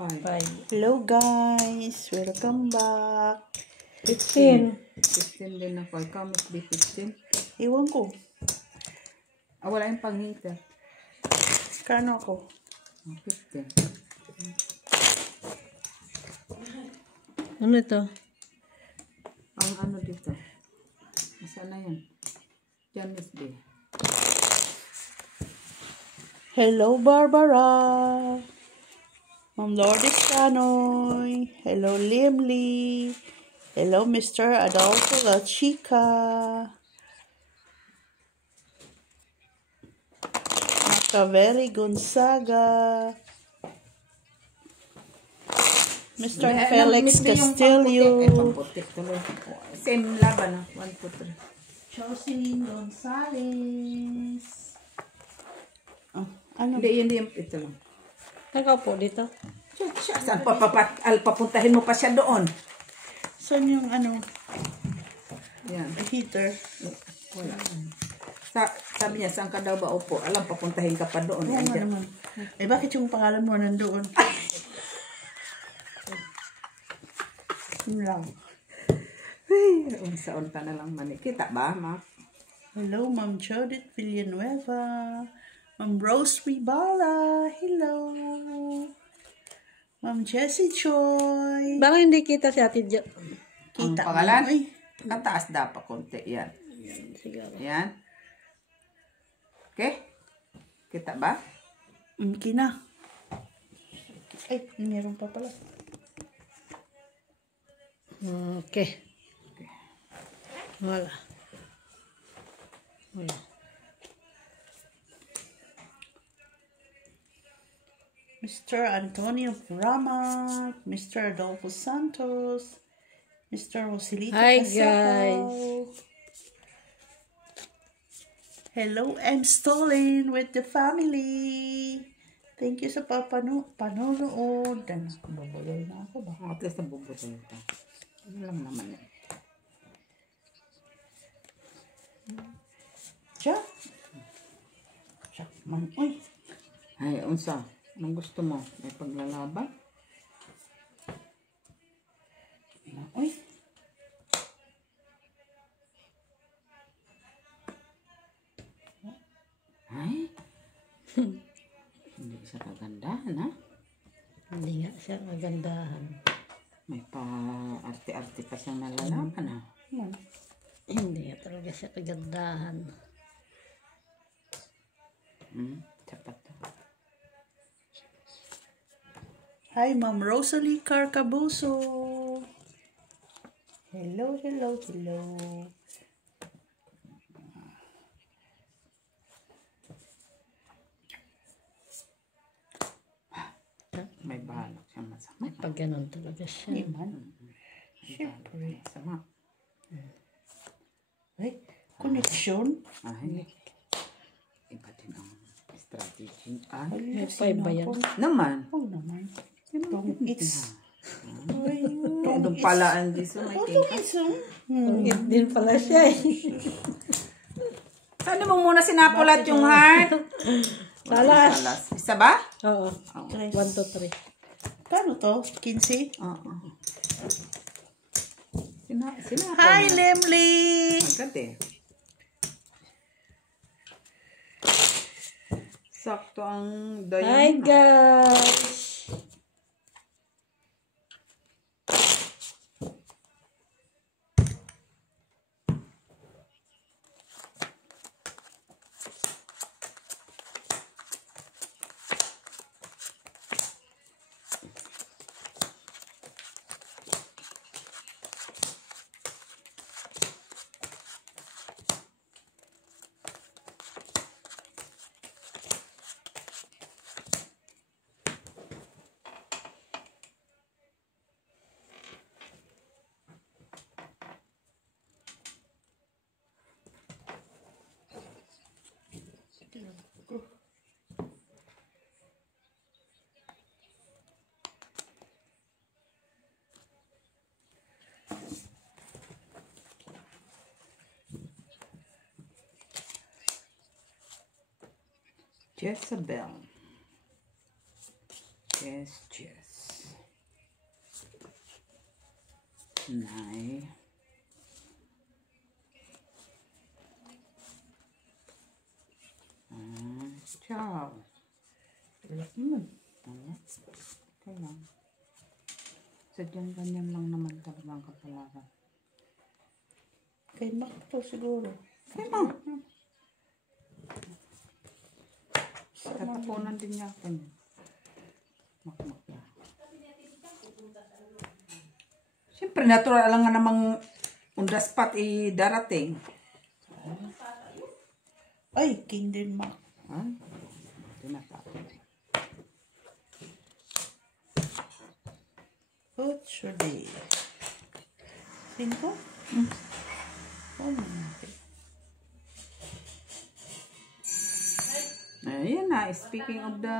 5. Hello guys, welcome back. 15 din ako. Ikaw mas di 15. Iwan ko. Wala yung pang-heater. Kano ako? 15. Ano ito? Ang ano dito? Nasaan na yan? Janice B. Hello Barbara. Ma'am Lourdes Canoy. Hello Limli. Hello Mr. Adolfo La Chica. Macaveri Gonzaga. Mr. Felix Castillo. Same laban na. 1, 2, 3. Jocelyn Gonzales. Ano? Hindi ito lang. Nakaupo dito. Saan papuntahin mo pa siya doon? Saan yung ano? Yan. Heater. Wala. Sabi niya, saan ka daw ba upo? Alam, papuntahin ka pa doon. Oo nga naman. Eh, bakit yung pangalan mo nandoon? Yun lang. Ay, unsa-unta na lang man. Kita ba, ma? Hello, Ma'am Judith Villanueva. Ma'am Rose Ribala. Hello. Ma'am Jessie Choi. Baka hindi kita si Ate Jo. Ang Kita pangalan? mo, eh. Kataas dapat konti. Yan. Siguro. Yan. Okay? Kita ba? Kina. Ay, meron pa pala. Okay. Wala. Mr. Antonio Rama. Mr. Adolfo Santos. Mr. Joselito Hi, Caseco. guys. Hello, I'm Stolin with the family. Thank you sa panonood. Babalay na ako ba? At least nabubuto ito. Ano lang naman yan. Jack. Jack man. Uy. Ay, unsa? Anong gusto mo? May paglalaban? Uy. Ay? Hindi siya kagandahan, ha? Hindi nga siya magandahan. May pa-arte-arte pa siyang nalalaman, ha? Hindi nga talaga siya kagandahan. Sapat to. Hi, Ma'am Rosalie Carcabuso. Hello. May balak siyang masama. Pag ganun talaga siya. Hindi man. Siyempre. Sama. Ay, connection. Ay. Iba din ang strategy. Ay. May 5 ba yan? Naman. Oo naman. It's... Doon pala ang diso. May tingkas. Pangit din pala siya eh. Saan mo muna sinapulat yung heart? Salas. Isa ba? Oo. 1, 2, 3. Paano to? 15? Oo. Sinapo Hi, na. Lemly! Agad eh. Sakto ang dayo. Hi guys! Jezebel. Yes. Nay. Ciao. Okay lang. Sadyang ganyan lang naman talaga ang kapalaran. Kay Mac to siguro. Kaya mo. Tatapunan din niya ako. Makmak na. Siyempre, natural lang nga namang on the spot darating. Ay, king din Mac. Ha? Ito na pa. What's your day? 5? Oh, Ayan na, speaking of the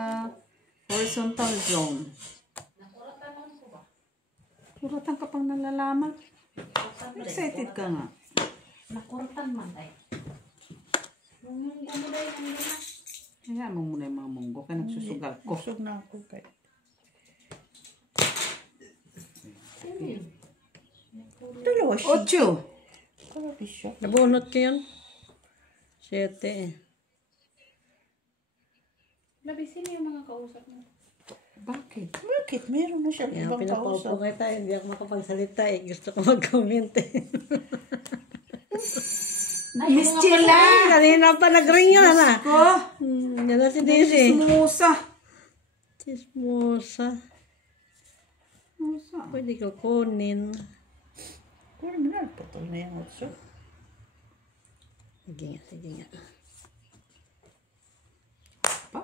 horizontal zone. Kuratan ka pang nalalaman. Excited ka nga. Nakurtan man tayo. Kaya mo muna yung mga munggo. Kaya nagsusugal ko. kusog na ako kay. Dalawa siya. 8. Grabe siya. Nabunot ko yun. 7. Labisin yung mga kausap mo. Bakit? Bakit? Meron na siya Kaya ibang pinapaupo kausap. kita, hindi ako makapagsalita eh. Gusto ko mag-comment eh. Miss Chila! Kanina pa nag-ring yun na. Ko! Yan na si Daisy. Smusa! Chismosa. Smusa. Pwede ko kunin. Kung na, putol na yung otso. Sige nga, sige nga. Pa?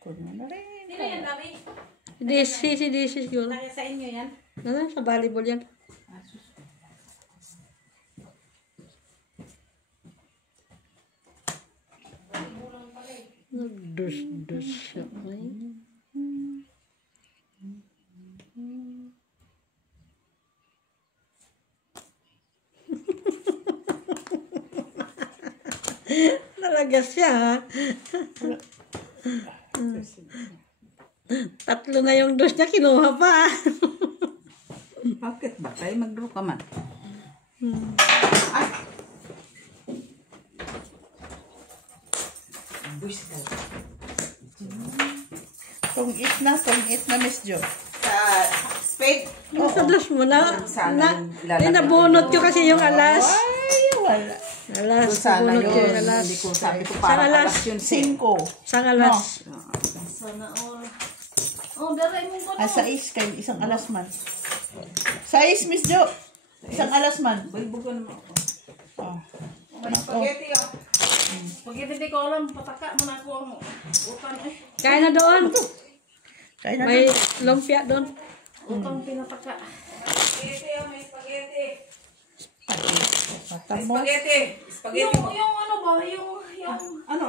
Kung na rin. Sino yan, Dami? Si Daisy siguro. Kaya sa inyo yan? Nala, sa volleyball yan. Nagdus-dus siya. Ay. Talaga siya, ha? Tatlo na yung dos niya, kinuha pa. Bakit ba? Tayo mag-draw ka man. Ay! Tong-it na, Miss Jo. Sa spade. Sa dos mo na, Sana yung lalagay. nabunot ko kasi yung alas. Ay, wala. Alas, Sana nabunot ko yun. yung alas. Hindi ko sabi ko Sang parang alas. alas yun. 5. Sang alas. Sana all. Oh, daray mo ko. 6 kayo, isang alas man. 6, Miss Jo. Isang alas man. Balbugo naman ako. Oh. May spaghetti ah. Pag hindi ko alam, pataka mo na ako ang utang eh. Kaya na doon. Kaya na May lumpia doon. Utang pinataka. Spaghetti ah, may spaghetti. Mata May mo. spaghetti. Spaghetti mo. Yung ano ba, yung Ano?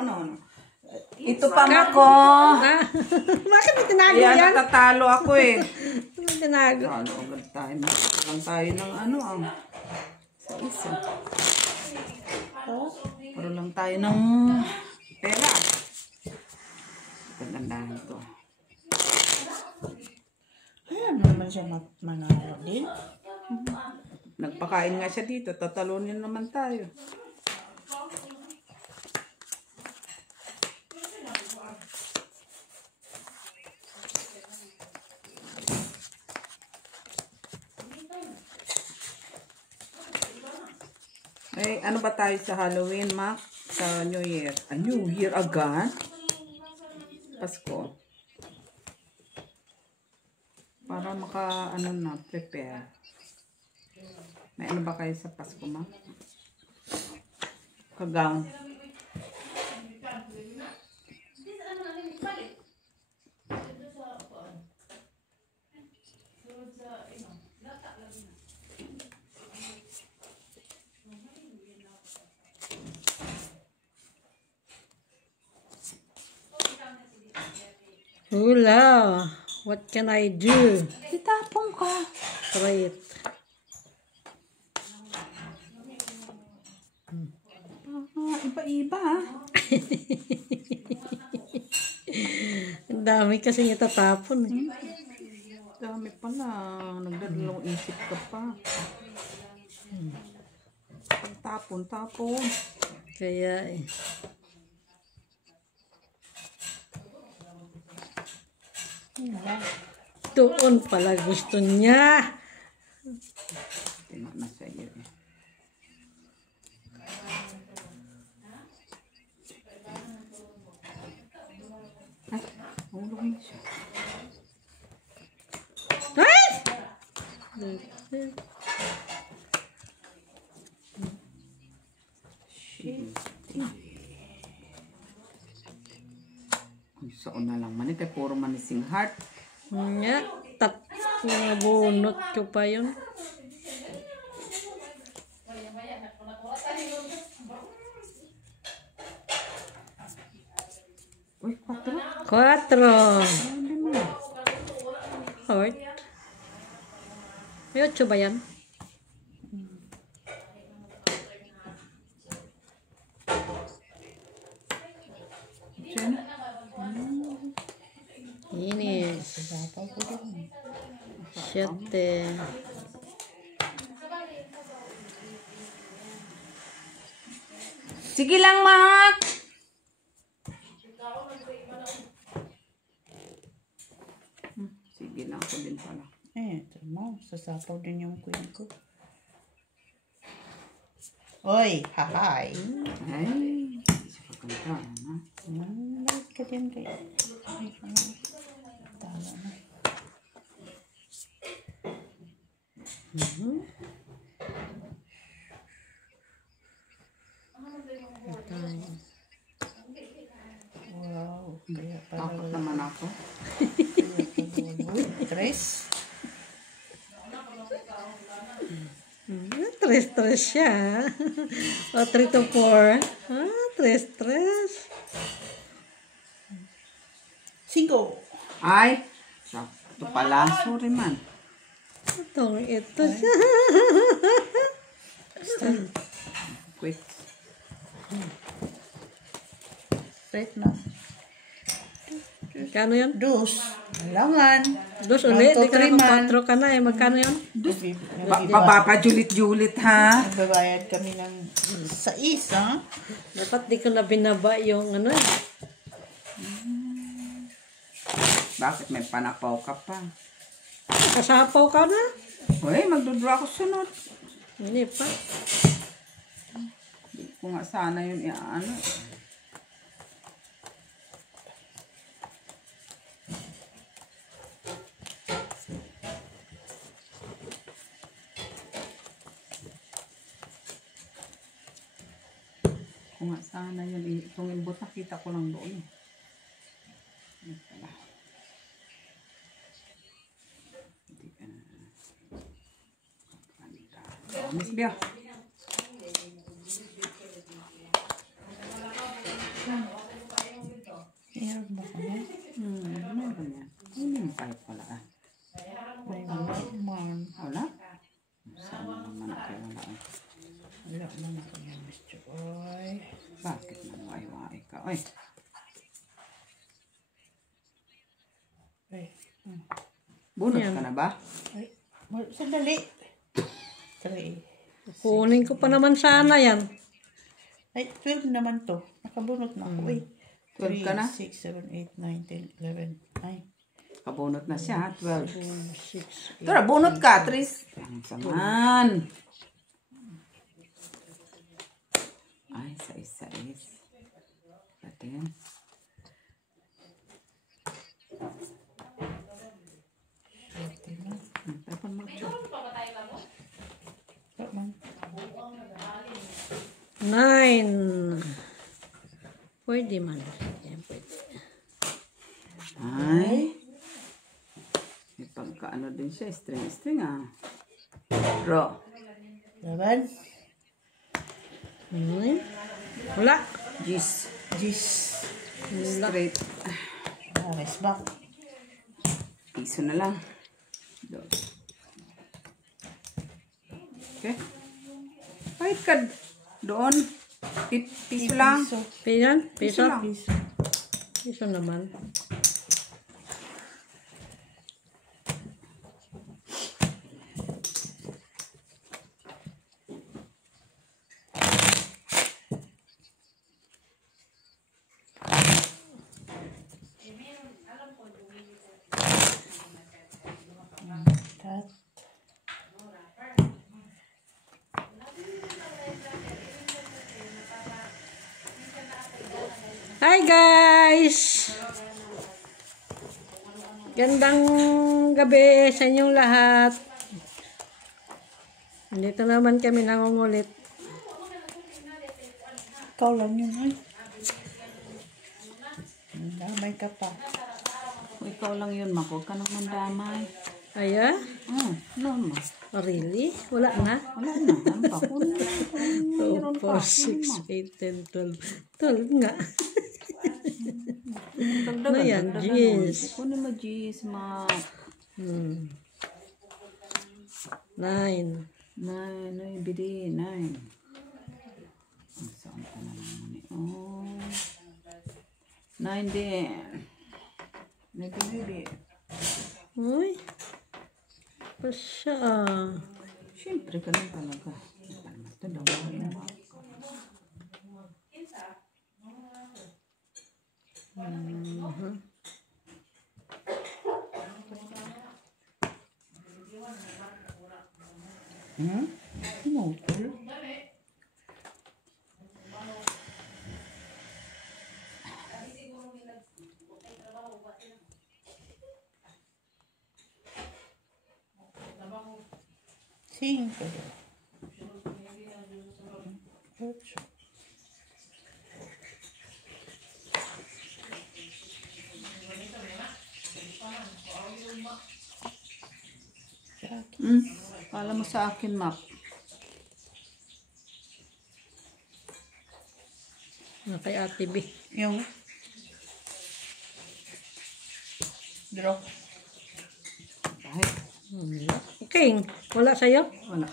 Ito pa ako. Ah, bakit mo tinago Yan, yan? natatalo ako eh. Bakit mo tinago? Ano, agad tayo. Lang tayo ng ano ah. Sa isa. Puro lang tayo ng pera. Pagandahan to. Ayan naman siya manalo din. Nagpakain nga siya dito. Tatalunin naman tayo. Eh, ano ba tayo sa Halloween, Mac? Sa New Year. New Year agad? Pasko. Para maka, prepare. May ano ba kayo sa Pasko, Mac? Kagawn. Hula. What can I do? Itapong ka. Try it. Iba-iba. Dami kasi itatapon. Dami pala. Nagdadalawang isip ka pa. Tapon. Kaya eh. Doon pala gusto niya. Tingnan na sa iyo eh. Ay, hulog mo siya. Ay! Ang saan na lang man. Kaya puro manising heart. Nga, bunot ko pa yun. Uy, 4. 4. Heart. May 8 ba yan? Inis. 7. Sige lang, Mak! Sige lang ako din pala. Ito mo. Sasapaw din yung queen ko. Oy, hahay. Ay, isa ka kanta, ha? Bakit ka din kayo? Tama na. Wow. Kaya pala. Takot naman ako. Uy, 3. 3 siya. O, 3 to 4. 3. 5. Ay, sakto pala. Sorry man. Ito siya. Quick. Straight na. Magkano yun? 2. Alangan. 2 ulit. Di ka 1, 2, 3 man. na 4 ka na eh. Magkano yun? Papajulit-julit, ha? Nagbabayad kami ng 6, ha? Dapat di ko na binaba yung ano eh. Bakit may panapaw ka pa? Kasapaw ka na. Uy, magdudra ako sunod. Hindi pa. Hindi ko nga sana yun ano. Kung nga sana yun, itong imbot nakita ko lang doon. Hindi pala. Hindi ka na. Miss Bia. Meron ba kami? Meron yan. Hindi mo kahit wala ah. Man. Wala? Sana naman ako wala ah. Wala naman kami, Mr. Oy. Bakit nanguay-waay ka? Oy, Ay. bunot ka na ba? Ay. Sandali. 3. Kunin ko pa naman sana yan. Ay, 12 naman to. Nakabunot na ako. Uy. 12 ka na? 6, 7, 8, 9, 10, 11. Ay. Kabunot na siya ha? 12. 6. Tara, bunot ka, Tris. Ang saman. Ay, sais-sais. Patin. Tapon mo siya. Man. 9. Pwede man. Yan, pwede. Ay. May pagkaano din siya. String ah. Ro. 11. Wala. Gis. Gis. Straight. Rest back. Piso na lang. Doon. Okay. Kahit ka doon. Piso lang. Piso. Pisan? Piso Piso? lang. Piso. Piso naman. Hi guys! Gandang gabi sa inyong lahat. Dito naman kami nangungulit. Ikaw lang yun, ay. Damay ka pa. Kung ikaw lang yun, Mak, huwag ka nang mandamay. Aya? No, Ma. Oh, really? Wala na? Wala na. Ano pa? Kung 2, 4, 6, 8, 10, 12. 12 nga. Ano yan? Jeez. Kunin mo, jeez, Ma. 9. 9. Ano ibili? 9. Saan ka na naman eh? Oh. 9 din. Nagibili. Uy. Pasya. Siyempre, ganun talaga. Ito, dawahin mo. Motor. Cinco. 8. Kala mo sa akin, Mak. Kay Ate B. Yung draw. Kahit. Okay. Wala sa'yo? Wala.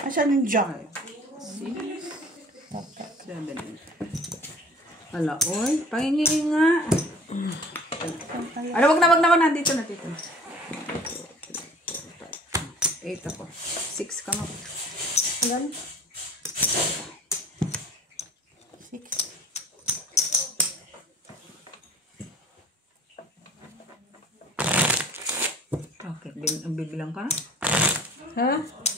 Asan yung jar? 6, 7. Wala, oy. Pangingi nga. Ano, wag na. Nandito na, dito. 8 ako. 6 ka, Mak. Alam? 6. Okay, bibilang ka na? Ha?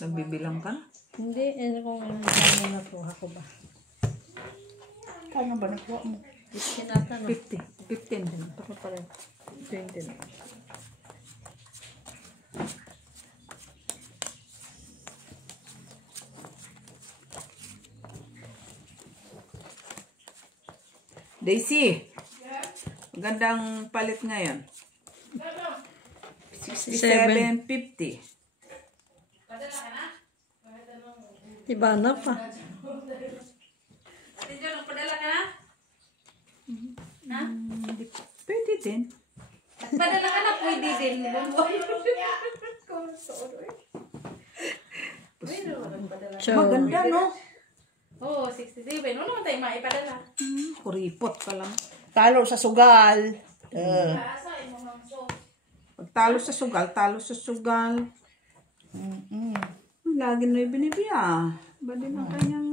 Nagbibilang ka na? Hindi. Ano kung ano nakuha ko ba? Kano ba nakuha mo? 15 ata na. 50. 15. Ito ko pala. 20 na. Daisy. Magandang palit ngayon. 67.50. Iba na pa. Ate Jo, nagpadala ka? Ha? Pwede din. Padala ka na, pwede din. So, Maganda, no? Oo, 67. Ano naman tayo maipadala? Kuripot ka lang. Talo sa sugal. Asa, imong mamso. Pag talo sa sugal. Lagi na yung binibiya. Ba din ang kanyang...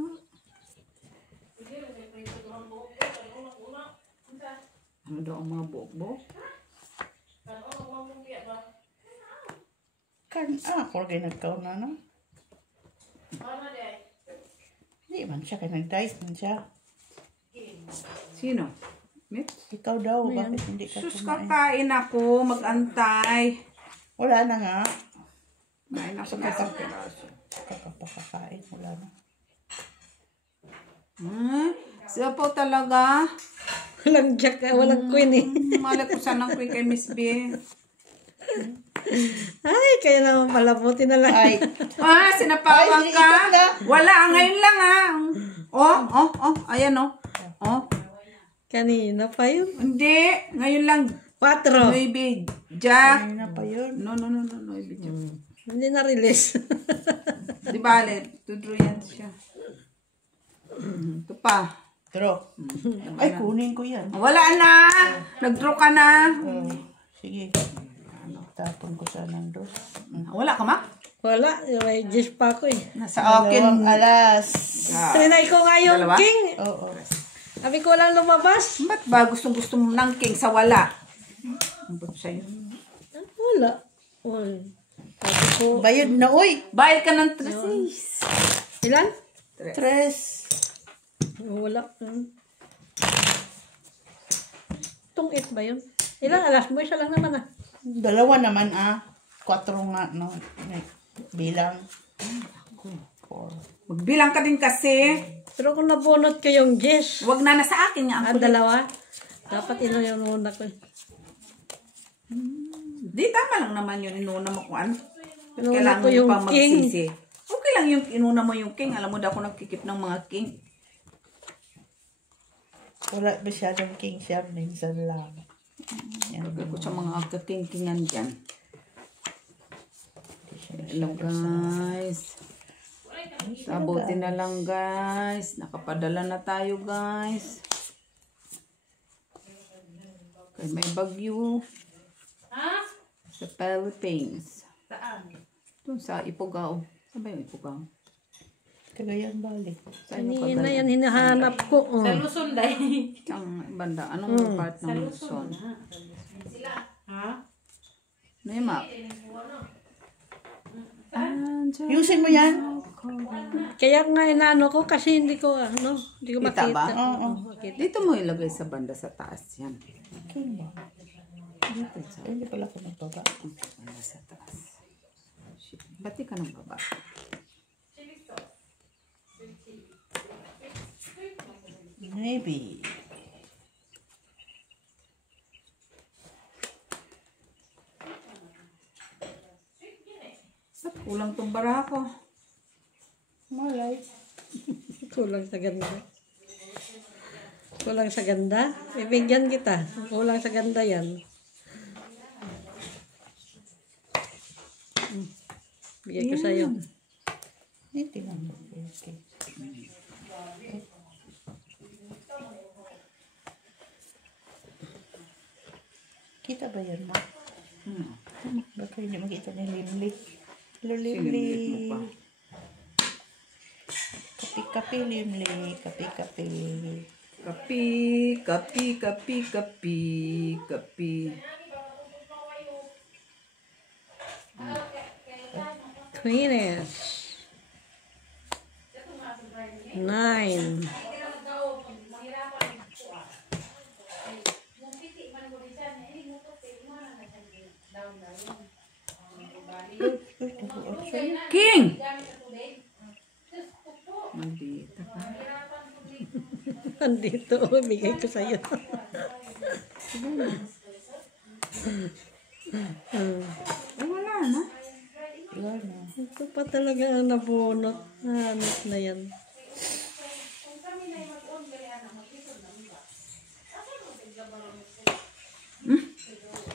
Ano daw ang mga bok-bok? Ako rin nagkaw na, no? Hindi man siya, kaya nag-dice man siya. Sino? Mit? Ikaw daw, bakit hindi ka Sus, kumain? kakain ako. Mag-antay. Wala na nga. Kain ako ng isang piraso. Kakapakakain, wala na. Siya po talaga. walang jack, walang queen eh. Malay ko sanang queen kay Miss B. Ay, kaya naman pala. Buti na lang. Ay, Sinapawag Ay, ka. ikaw na. Wala, ngayon lang ayan Oh. Kanina pa yun. Hindi, ngayon lang. 4. Maybe Jack. ayun na pa yun. No, Maybe Jack. Hindi na-release. Di bale, tudro yan siya. Ito pa. Draw. Ay, kunin ko yan. Wala na. Nag-draw ka na. Sige. Tapon ko sa nando. Wala ka, Ma? Wala. May gis pa ako eh. Nasa Dalawang akin. alas. Trinay ko nga yung Dalawa? king. Oo. Sabi ko lang lumabas. Ba't ba gusto mo ng king sa wala? Ang ba't sa'yo? Wala. Wala. Sabi ko, Bayad na, uy. Bayad ka ng 3. ilan? Tres. Wala. Tong 8 ba yun? Ilang alas mo? Isa lang naman ah. Dalawa naman 4 nga, no? Bilang. 4. Magbilang ka din kasi. Pero kung nabunot ko yung Jess, Wag na sa akin nga. dalawa, dapat ino yung una ko. Di, tama lang naman yun. Inuna mo kung ano. Inuna Kailangan ko mo yung pa king. magsisi. Okay lang yung inuna mo yung king. Alam mo daw ako nagkikip ng mga king. Wala masyadong king siya. Minsan lang. Yan. Lagay ko sa mga agka-king-kingan dyan. Hello guys. Sabuti na lang guys. Nakapadala na tayo guys. Kaya may bagyo. Ha? Sa Philippines. Saan? Doon sa Ifugao. Saan ba yung Ifugao? Cagayan Valley. Saan yung Kanina Cagayan? yan, hinahanap ko. Oh. Sa Luzon dahil. Ang banda. Anong part ng Luzon? Ha? Ano yung map? Yusin mo yan. Kaya nga inaano ko kasi hindi ko hindi ko Kita makita. ba? Oo. Makita. Dito mo ilagay sa banda sa taas yan. Saan ba? Dito sa Hindi pala ako nagbaba. banda sa taas. Shit. Bati ka ng baba. Maybe. Ba't kulang tong barako? Malay. Kulang sa ganda. Kulang sa ganda? Ibigyan kita. Kulang sa ganda yan. Bigyan ko sa'yo. Hindi naman. Okay. Kita ba yan, ma? Baka hindi makita ni Limli. Hello, Limli. Sinilip mo pa. Kapi-kapi, Limli. Kapi-kapi. Kapi, kapi, kapi, kapi, kapi. Queeness. 9. King! Maldita ka. Andito. Bigay ko sa'yo. Ay, wala na. Wala na. Ito pa talaga ang nabunot. Hanap na yan.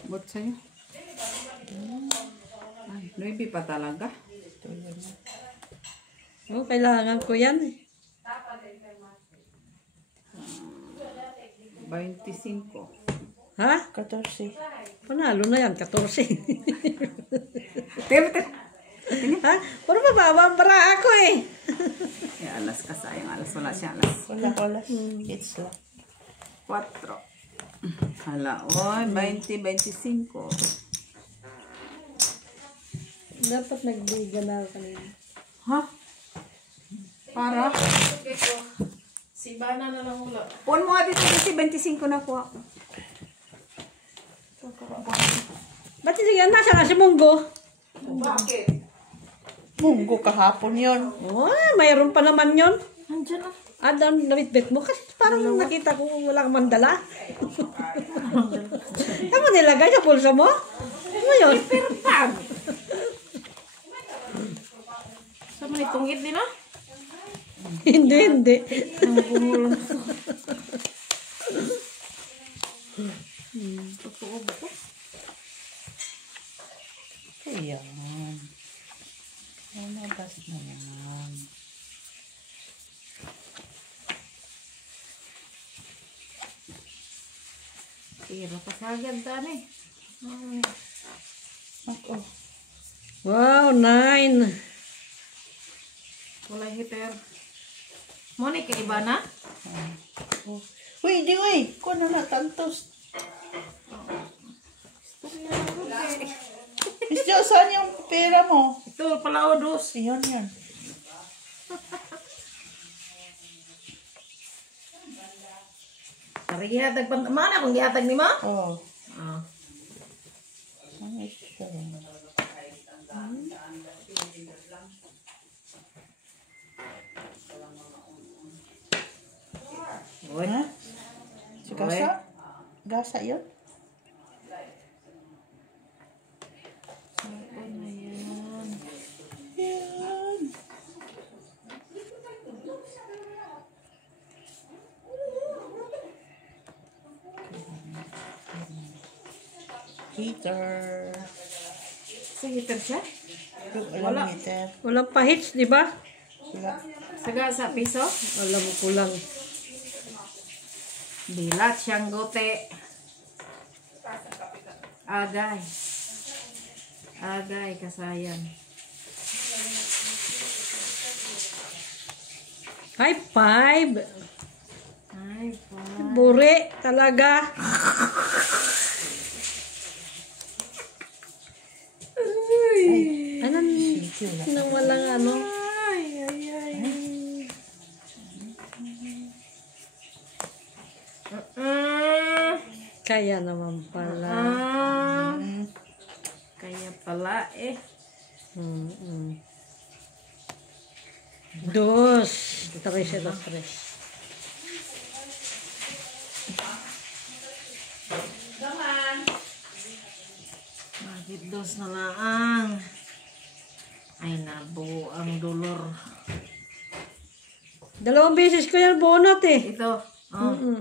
Bot sa'yo. Ay, Nuibi pa talaga. Ito yun. Oh, kailangan ko yan eh. 25. Ha? 14. Panalo na yan, 14. Tebe, Ha? Puro mababa ang bara ako eh. Eh, alas ka sayang. Alas wala siya. Alas Wala. It's lang. 4. Hala, oy, 20, 25. Dapat nagbigan na ako kanina. Ha? Para? Si Bana na lang ulo. Puan mo nga dito kasi 25 na kuha. Ba't hindi yan? Nasa nga si Munggo? Bakit? Munggo kahapon yun. Oh, mayroon pa naman yon. Andiyan na. Down nabitbit mo kasi parang nakita ko wala kang mandala. Ano mo nilagay sa pulsa mo? Ano yun? Pag! Sa man itungit din ah. Hindi. Totoo ba ito? Ayan. Lumabas na yan. Tira pa sa ganda na eh. Ako. Wow, 9. Wala hiper. Moni kay Ibana? Oh. Uy, di uy. Kung ano na tantos. Miss Jo, saan yung pera mo? Ito pala o dos. Yun yan. Tara gihatag pa. Mana kung gihatag ni mo? Oh. Ah. Ano siya? Uy. Ha? Si Gasa? Gasa yun? Yan. Heater. Sa heater siya? Walang heater. Walang pa-hits, di ba? Wala. Saga sa piso? Alam mo kulang. Dilat siyang gote. Agay. Agay, kasayang. High five. Ay, pa. Buri talaga. Ano nang walang ano? Kaya naman pala. Kaya pala eh. Dos. Tres ito, tres. Bakit dos na lang? Ay, nabuo ang dolor. Dalawang beses ko yan bunot eh. Ito. Oh.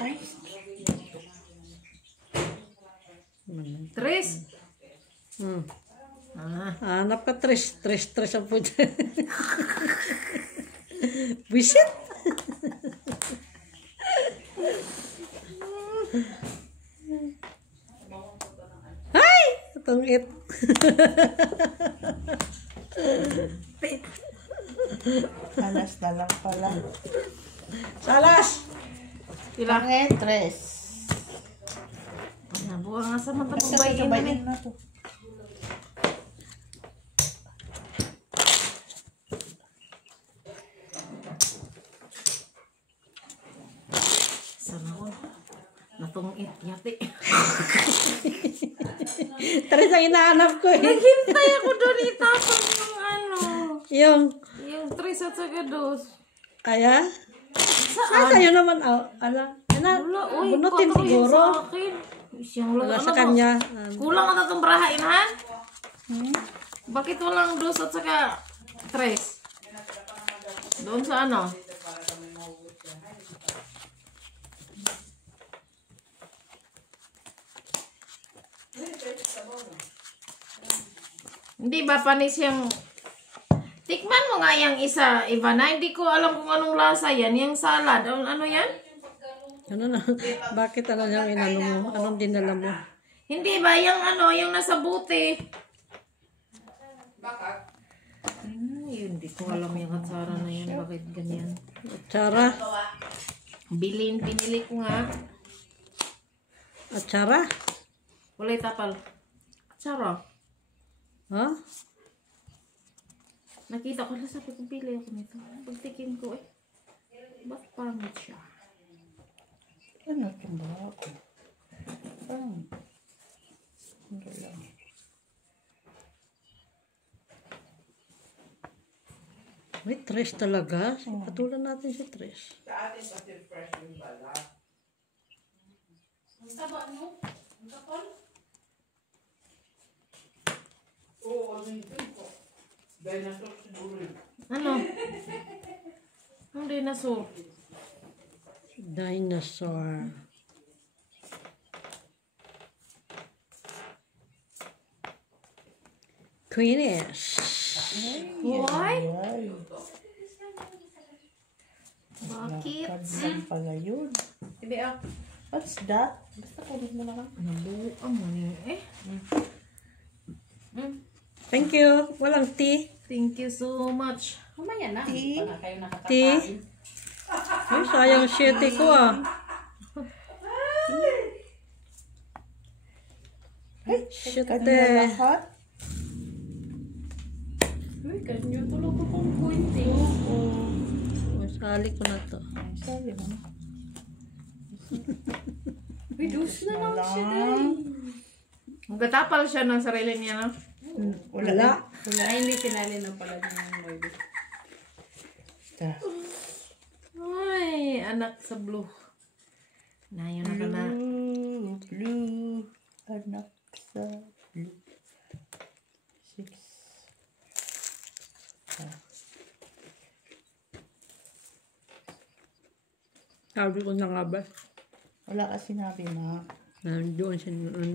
Ay, Tres. Hanap ka tres. Tres ang po dyan. Visit. Ay! Itong it. alas na lang pala. Salas! Pila. Pangit, tres. Ay, nabuo nga sa mga Kasi tapubayin sabayin namin. na to. Sana ko. Natungit yati. Tres ang inahanap ko eh. Naghintay ako doon itapon yung ano. Yung, Yung tres at saka dos. aya? Saan? Sa'yo naman, ala. Wala, uy, Bunutin 4 yun siguro. sa akin. Siyang lang, Wala ano sa mo? kanya. Kulang ang tatong brahain, han? Bakit walang dos at saka tres? Doon sa ano? Hindi ba panis yung... Tikman mo nga yung isa, Ivana. Hindi ko alam kung anong lasa yan. Yung salad. Ano yan? Ano na? Bakit ano yung inano mo? Anong dinala mo? Hindi ba yung ano, yung nasa buti? Hindi ko alam yung atsara na yan. Bakit ganyan? Atsara? Binili ko nga. Atsara? Walay tapal. Atsara. Ha? Nakita ko lang sabi kong pili ako nito. Pagtikim ko eh. Ba't pangit siya? Ano itong bago? Parang, hindi lang. May tres talaga. Patulan natin si tres. Ano? Ang dinosaur. Dinosaur. Queenish. Why? Ay, Bakit? kadyan pala yun. Hindi ah. What's that? Basta kulit mo na lang. Nabuo mo niya eh. Thank you. Walang tea. Thank you so much. Mamaya na. Tea? Para kayo nakakakain. Tea. Ay, sayang shitty ko ah. Shit Kanya lahat? Uy, kanyo tulog ko kong pointing. Oh, Sali ko na to. Ay, sorry mo. Uy, dos na lang siya Magkatapal siya ng sarili niya, no? Wala. Ay, hindi tinali na pala niya yung baby. Tara. Ay, anak sa blue. Nayo na ka na. Blue, anak sa blue. 6. Sabi ko na nga ba? Wala ka sinabi na. Nandoon siya noon.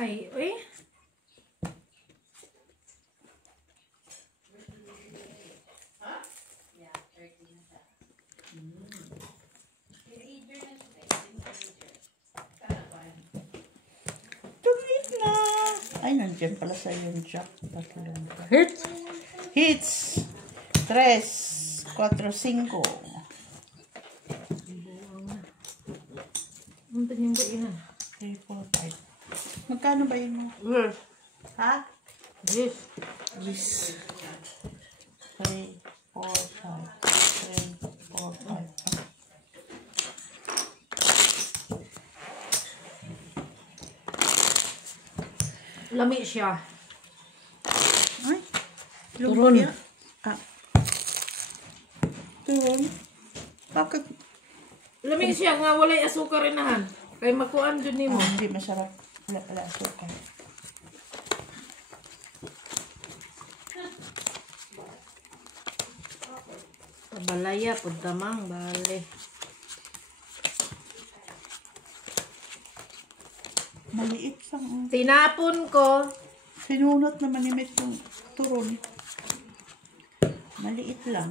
Ay, uy. Tumit na! Ay, nandiyan pala sa yung jack. Tatlong. Hit! Hits! 3, 4, 5. Ang tingin ba yan? 3, 4, 5. Magkano ba yun mo? Yes. Ha? Yes. Yes. 3, 4, 5. 3, 4, 5. Lami siya. Ay, Turon. lumpia. Ah. Turon? Bakit? Lami siya nga walay asukar inahan. Kay makuan dun ni mo. Oh, hindi masarap. Wala suka. Pabalaya, pagdamang, bale. Maliit sang. Tinapon ko. Sinunot na manimit yung turon. Maliit lang.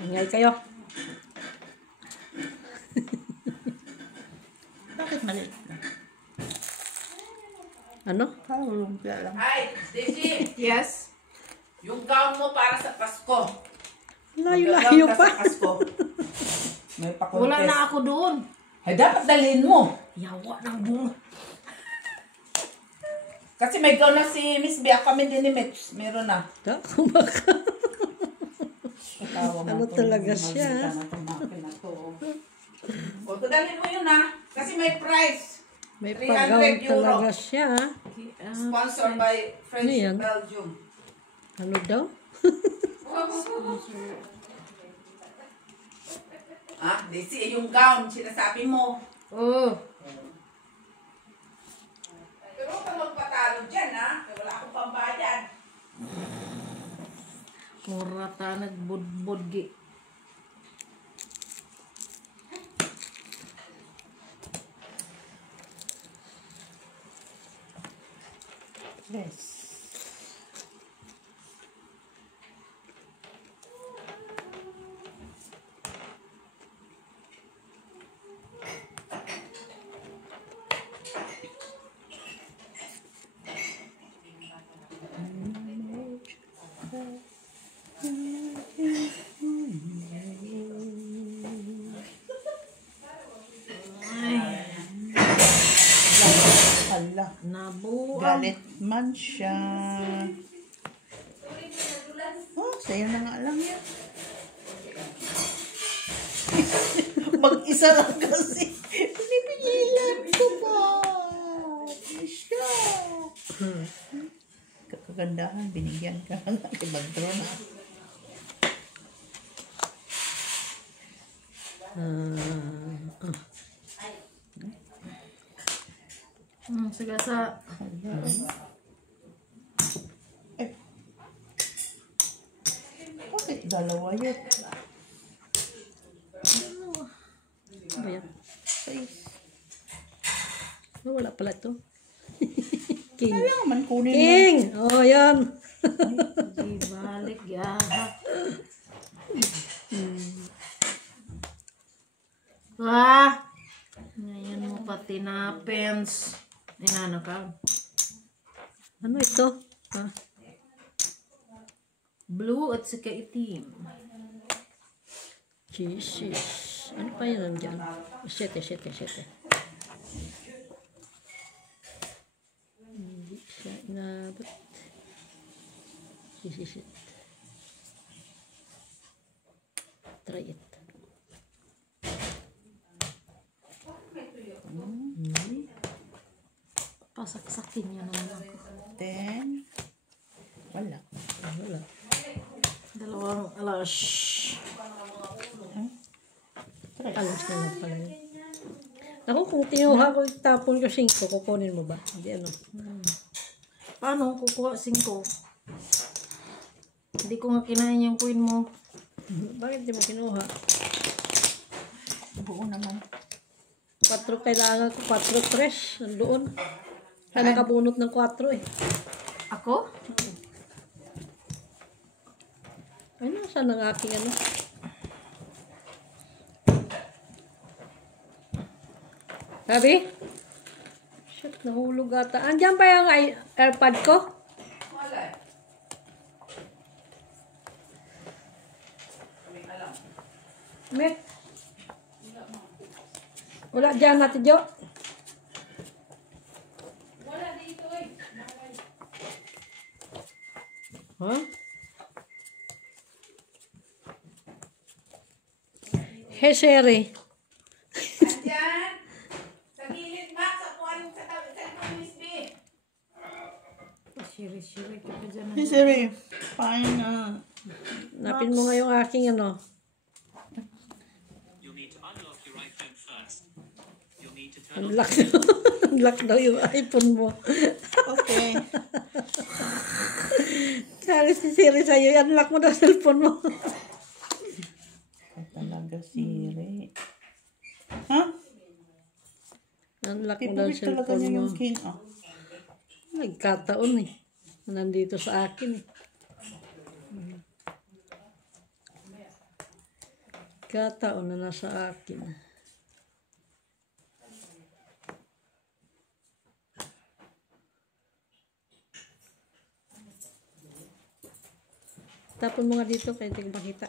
Ingay kayo. Bakit maliit lang? Ano? Lumpia lang. Ay, Daisy, Yes. yung gown mo para sa Pasko. Layo-layo Magagaw ka pa. sa Pasko. May pa-contest. Wala na ako doon. Ay, dapat dalhin mo. Yawa ng bunga. Kasi may gown na si Miss Bia, kami din ni Mitch. Meron na. Kumaka. Tawa Ano mo to, talaga maldita siya? na to, makin na to. O, dalhin mo yun ha. Kasi may price. May 300 pagaw euro. talaga siya. Sponsored by French Ano yan? Belgium. Ano daw? Ah, Daisy, yung gown, sinasabi mo. Oh. Pero huwag kang magpatalo dyan ha. Kaya wala akong pambayad. Murata nagbudbud gi. Yes. Hala. Nabuang. Galit man siya. Oh, sa'yo na nga lang yan. Mag-isa lang kasi. Pinipigilan ko ba? Siya. Kagandahan, binigyan ka lang. Mag-draw na. Sige sa... Eh. Bakit dalawa yun? Ano ba yan? Size. Oh, wala pala to. King. Kaya man kunin mo. King! Oh, yan. Di balik yaha. Ah! Ngayon mo pati na pens. Inano ka? Ano ito? Ah, Blue at saka itim. Jesus. Ano pa yun nandyan? Shit. Hindi siya inabot. Shit. Try it. Pasaksakin niya naman ako. Then, wala. Wala. Dalawang alas. Alas na lang pala yun. Ako, kung tinuha ko, tapon ko 5, kukunin mo ba? Hindi ano. Paano kukuha 5? Hindi ko nga kinain yung queen mo. Bakit di mo kinuha? Buo naman. 4 kailangan ko, 4, 3. Nandoon. Kaya nakabunot ng 4 eh. Ako? Ay, saan ang aking ano? Sabi? Shit, nahulog ata. Andiyan pa yung AirPod ko? Wala. Met. Wala dyan natin, Jo. Wala dito eh. Huh? Hey, Sherry. Andyan. Sa gilid ba? Sa kuwan sa USB. Shiri-shiri ka pa dyan. Si Siri, fine na. Napin mo nga yung aking ano. You'll need to unlock your iPhone first. You'll need to turn Unlock daw. Unlock daw yung iPhone mo. Okay. Sabi si Siri sa'yo, unlock mo daw cellphone mo. Talaga, Siri. Ha? Unlock mo daw Favorite talaga cellphone niya mo. yung king. Ah. Nagkataon eh. Nandito sa akin eh. Nagkataon na nasa akin. Tapon mo nga dito kaya hindi ko makita.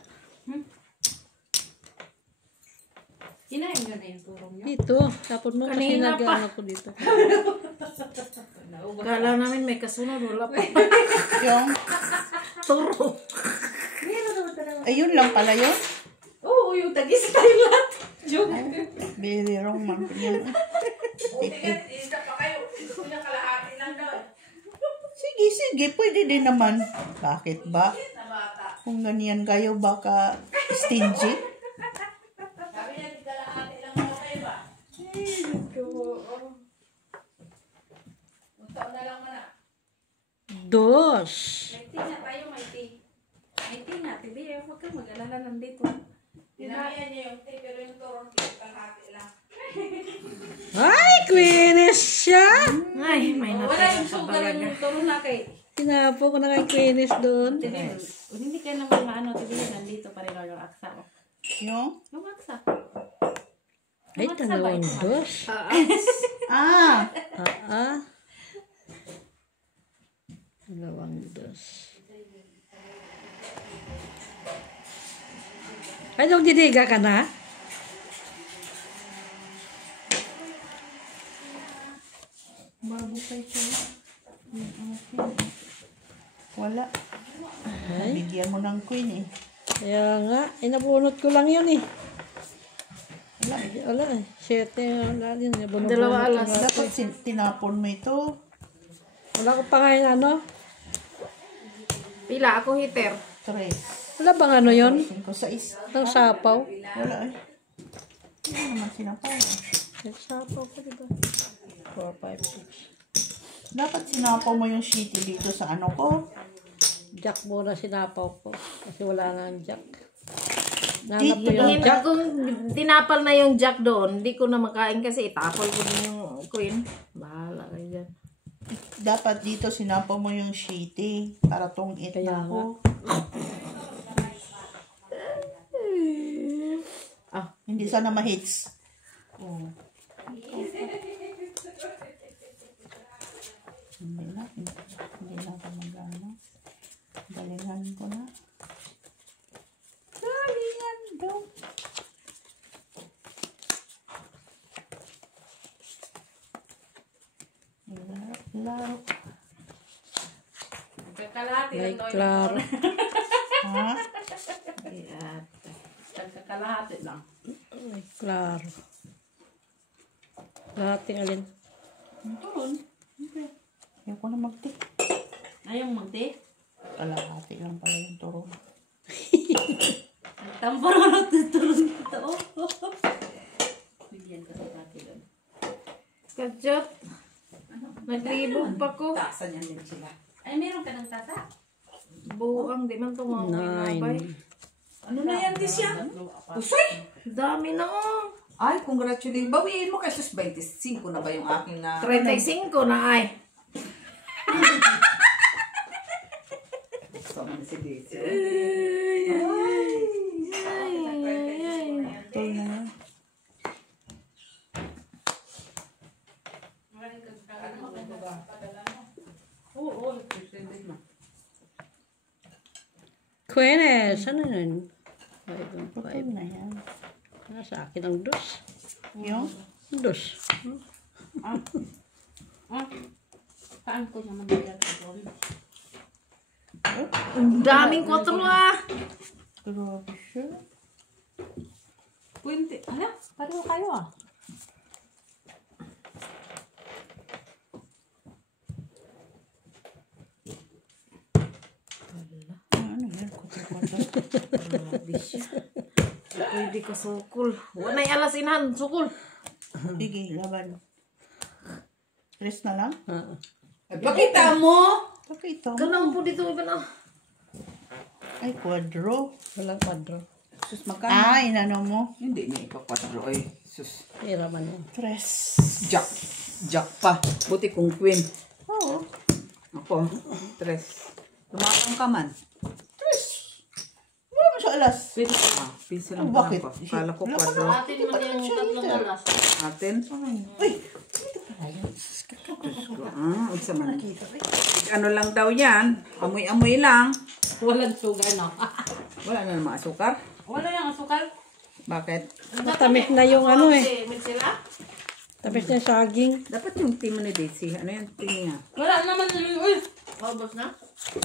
Kinain nyo na yung turong nyo? Dito. Tapon mo kasi Kanina pa. nag-ano ko dito. Kala namin may kasunod. Wala pa. Yung, Turo. ayun lang pala yun. Oo, yung tagis tayo lahat. Joke. Very wrong man. Yan. Buti nga, isa pa kayo. Pinakalahati lang daw. Sige, pwede din naman. Bakit ba? Na bata. Kung ganyan kayo, baka stingy. Sabi niya, kalahati lang daw kayo ba? Untaon na lang mana. Dos. May tea na tayo, may tea. May tea na, tibi. Huwag kang mag-alala nandito. Dinamihan niya yung tea, pero yung turong kalahati lang. Ay, Queenies siya! Ay, may Wala natay yung ka sugar talaga. yung turong na kay. Tinapo ko na kay Queenies doon. Hindi ka naman maano, tibi. Nandito pa rin yung aksa. Yung? Yung aksa. Ay, dalawang dos. Ah! Dalawang dos. Ay, nung didiga ka na? Bago kayo ito. Wala. Ay, Bigyan mo ng queen eh. kaya nga. Inabunot ko lang yun eh. Wala eh. 7, wala yun. Nabunot Dalawa ko alas. nga. Dapat tinapon mo ito. Wala ko pa nga yung ano. Pila ako heater. 3. Wala bang ano yun? 5, 6. Ang sapaw. Wala eh. Hindi naman sinapaw. Ang sapaw ko diba? 4, 5, 6. Dapat sinapaw mo yung shitty dito sa ano ko. Jack muna sinapaw ko. Kasi wala nga ang jack. Nanap ko yung Hindi jack. kung tinapal na yung jack doon, hindi ko na makain kasi itapol ko din yung queen. Bahala kayo dyan. Dapat dito sinapaw mo yung shitty. Para tong it Kaya na ako. Ah, Hindi sana ma-hits. Oh. Hindi na ako mag-ano. Galingan ko na. Galingan daw. Laro. Kakalahati Ay, lang daw. klaro. Ha? Kakalahati lang. Ay, klaro. Lahati alin. Turon. Ayaw ko na mag-tik. Ayaw magdi. Kalahati lang pala yung turon. Tamparot na turon ito. Bigyan ka sa pati doon. Kadyot. Naglibog pa ko. Tasan yan din sila. Ay, meron ka ng tasa. Buang, di man tumawag. 9. Ano na yan, Disya? Usoy! Dami na oh. Ay, congratulations. Bawiin mo kasi 25 na ba yung akin na... 35 na ay. Sama na si Disya. Ito na. Kwenes, ano yun? Ito 5 na yan. Sa akin ang dos. Yung? Dos. Saan ko naman nilagay doon? Ang daming 4 ah. Grabe siya. Puwinte. Hala, pareho kayo ah. Ano yan? Kuta-kuta. Grabe siya. Pwede ka sukul. Wanay alas inahan, sukul. Sige, laban. Rest na lang? Pakita mo! Pakita mo. Ganang po dito iba na. Ay, quadro. Walang kwadro. Sus, magkano? Ah, inano mo? Hindi niya ipapatro ay. Sus, Hira man yan. Tres. jack. Jack pa. Buti kung queen. Oo. Ako, tres. Lumakang ka man. Tres. Wala mo sa alas. Piso lang Bakit? pa. Kala ko quadro. Atin man yung tatlong alas. Atin. Uy, dito pala yun. Isa man. Ano lang daw yan. Amoy-amoy lang. Walang sugar, no? Wala na naman asukar. Wala yung asukal. Bakit? Matamis na yung ano eh. May sila? Tamis na yung saging. Dapat yung team ni Daisy. Ano yung team niya? Wala naman yung, uy! Maubos na?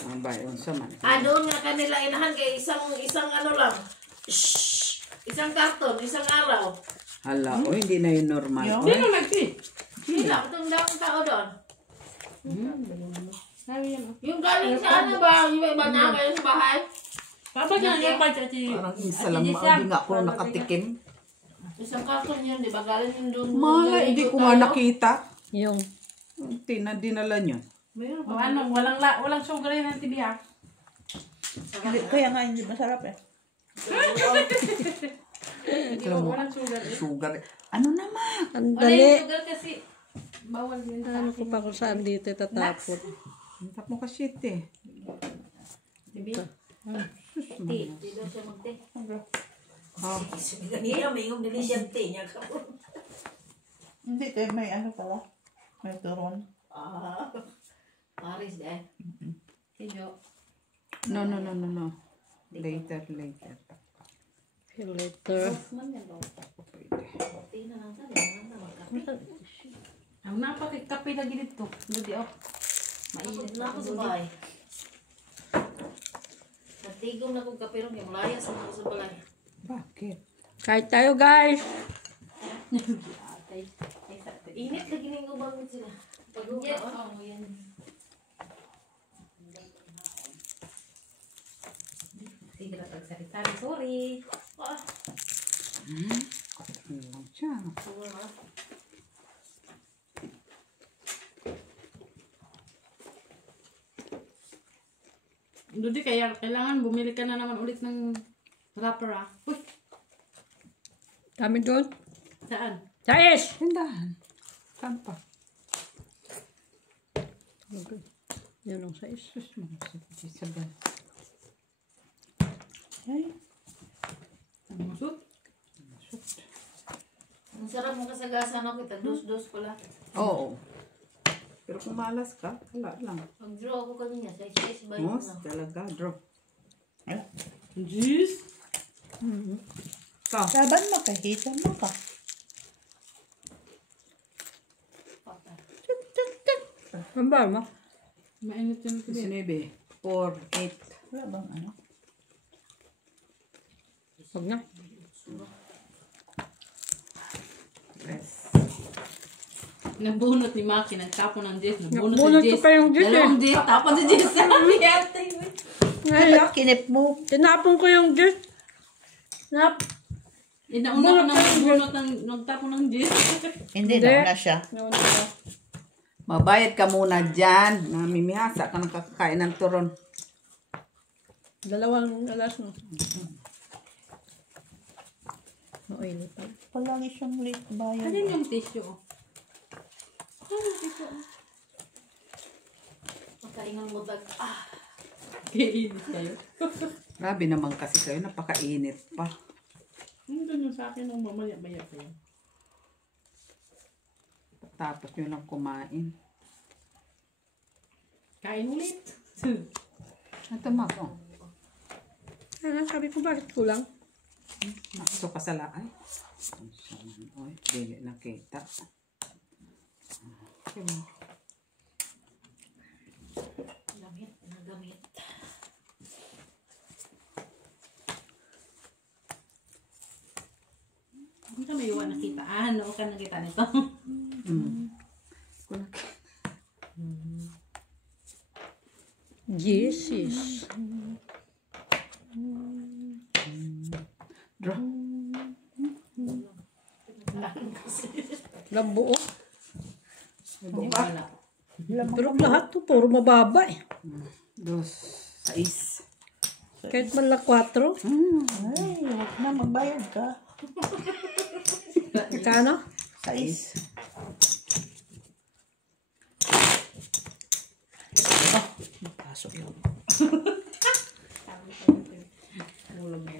Ano ba yun? Sa man. Ah, doon nga kanila inahan kay isang ano lang. Shhh! Isang karton, isang araw. Hala, o hindi na yun normal. Yung? Oy, Sino nagsi? Sila, itong daong tao doon. Sabi yan. Yung galing sa ano ba? Yung iba na kayo sa bahay? Kapag yan yung pagkati. parang isa lang. Hindi nga ako nakatikim. Isang karton yun, di ba? Galing yung doon. Mala, hindi ko nga nakita. Yung Dinala nyo. Mayroon O pa. ano, walang sugar yun ng tibi ha. Kaya nga hindi masarap eh. Walang sugar. Sugar. Ano naman? ang Wala yung dali. sugar kasi. Bawal yun sa Ano ko pa kung saan dito tatapon. Ang tap mo kasi eh. Bibi? Ti, di daw siya magte. Oh. Ganyan, may yung nilisyan te niya ka. Hindi, kaya may ano pala. May turon. Ah, Paris eh. Kaya, No. Later. See you later. man yan daw. Ti na lang sa magkape. Ang napakikape na ginito. Hindi oh. Mainit na ako sa bahay. Natigom na kong kape rin, yung layas na ako sa balay. Bakit? Kahit tayo guys. Init lagi na yung ubang sila. Yes, Pag-uwa, oh, yan. Sige na pagsalita. Sorry. Ano lang siya? Dudi, kaya kailangan bumili ka na naman ulit ng wrapper ah. Uy, Kami doon. saan? Chais! Tindahan. Saan pa? Yun ang sais. Sus, mga Isabel. Ay, Shoot. Ang sarap mo kasagasan ako. Dos-dos pala. Oo. Pero kung malas ka, wala lang. Mag-draw ako kanina. Size ba yun? Mos, talaga, draw. Jeez. Ikaw. Laban mo ka, hitan mo ka. Ang ba mo? Mainit yung tibi. 19, 4, 8. Wala bang ano? Huwag na. Yes. Nabunot ni Maki, nagtapon ng Jess. Nabunot Nabunot si ko Jess. pa yung Jess, Dalawang Jess, tapon si Jess. Sabi ate. Ngayon, Kinip mo. tinapon ko yung juice. Inauna ko na magbunot ng nagtapon ng Jess. Hindi, Hindi. nauna siya. Nauna ko. Mabayad ka muna dyan. Namimihasa ka ng kakakain ng turon. 2 alas no. Mainit pa. Palagi siyang late bayan. Alin yung tissue? Pagkaingan mo dag. Kainis kayo. Grabe naman kasi kayo. Napakainit pa. Nandun yung sa akin ng mamaya-maya kayo. Tapos nyo lang kumain. Kain ulit. Ito mako. Ano, sabi ko bakit kulang? Nakso ka sa laay. Oy, dili nakita. Gamit na gamit. Hindi ka may iwan nakita. Ano ka nakita nito? Kung nakita. Jesus. Draw. Labuo. Wala. Pero lahat to, puro mababa eh. 2, 6. Kahit man lang 4. Ay, huwag na, magbayad ka. Kano? 6. Pasok yun.